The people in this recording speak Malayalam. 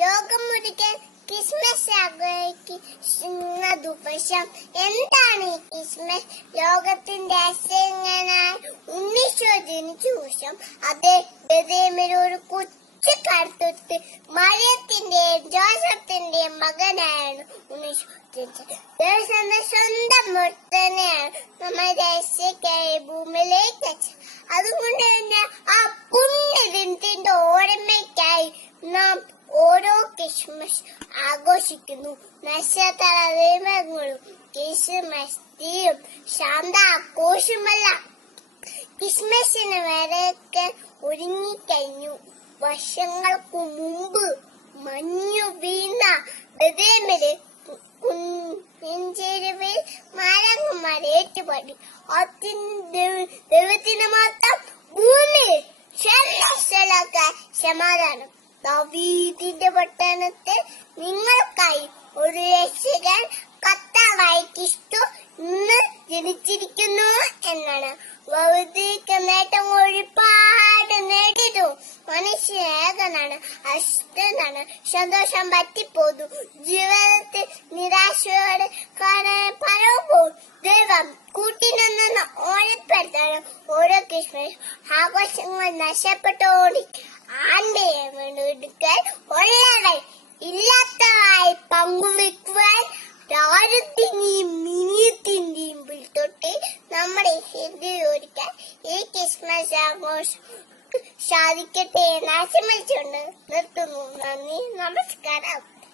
ലോകം മുഴുവൻ ക്രിസ്മസ് ആഘോഷിക്കുന്ന ദിവസം. എന്താണ് ഈ ക്രിസ്മസ്? ലോകത്തിന്റെ അസങ്ങനായ ഉണ്ണീശോ ജനിച്ച ദിവസം. അത് ബെത്ലഹേമിൽ ഒരു കൊച്ചു കടുത്തൊട്ട് മറിയത്തിന്റെയും ജോസഫിന്റെയും മകനായാണ് ഉണ്ണീശോ ജനിച്ചത്. ദൈവത്തിന്റെ സ്വന്തം മുത്തനെയാണ് നമ്മൾ രഹസ്യക്കായി ഭൂമിയിലേക്ക് അയച്ചത്. അതുകൊണ്ട് തന്നെ ആ പുണ്യദിനത്തിന്റെ ഓർമ്മയ്ക്കായി നാം ഓരോ ക്രിസ്മസ് ആഘോഷിക്കുന്നു. നക്ഷത്രങ്ങളും ക്രിസ്മസ് തീയും ശാന്ത ആഘോഷമല്ല. ക്രിസ്മസിന് വരയ്ക്ക് ഒരുങ്ങിക്കഴിഞ്ഞു. വർഷങ്ങൾക്ക് മുമ്പ് മഞ്ഞു വീണ ബെത്ലഹേമിലെ നെഞ്ചെരുവിൽ മാലാഖമാർ ഏറ്റുപാടി. ദൈവത്തിന് മാത്രം ഭൂമിയിൽ സമാധാനം. ദാവീദിന്റെ പട്ടണത്തിൽ നിങ്ങൾക്കായി ഒരു രക്ഷകൻ കർത്താവായ ക്രിസ്തു ഇന്ന് ജനിച്ചിരിക്കുന്നു എന്നാണ്. ഭൗതിക നേട്ടം ഒരുപാട് നേടിയതു മനുഷ്യനാണ്, അഷ്ടനാണ്. സന്തോഷം പറ്റിപ്പോന്നു. ജീവിതത്തിൽ നിരാശയോടെ പലപ്പോൾ ദൈവം കൂട്ടിനിന്ന് ഓർമ്മപ്പെടുത്താണ്. ഓരോ ക്രിസ്മസ് ആഘോഷങ്ങൾ നഷ്ടപ്പെട്ടോടി ആണ്ടയെ വീണ്ടെടുക്കാൻ ഉള്ളവർ ഇല്ലാത്തതായി പങ്കുവെക്കുവാൻ ദാരിദ്ര്യത്തിന്റെയും മിനിയത്തിന്റെയും തൊട്ട് നമ്മുടെ ഹൃദയൊരുക്കാൻ ഈ ക്രിസ്മസ് ആഘോഷം സാധിക്കട്ടെ എന്ന് ആശംസിച്ചുകൊണ്ട് നിർത്തുന്നു. നന്ദി, നമസ്കാരം.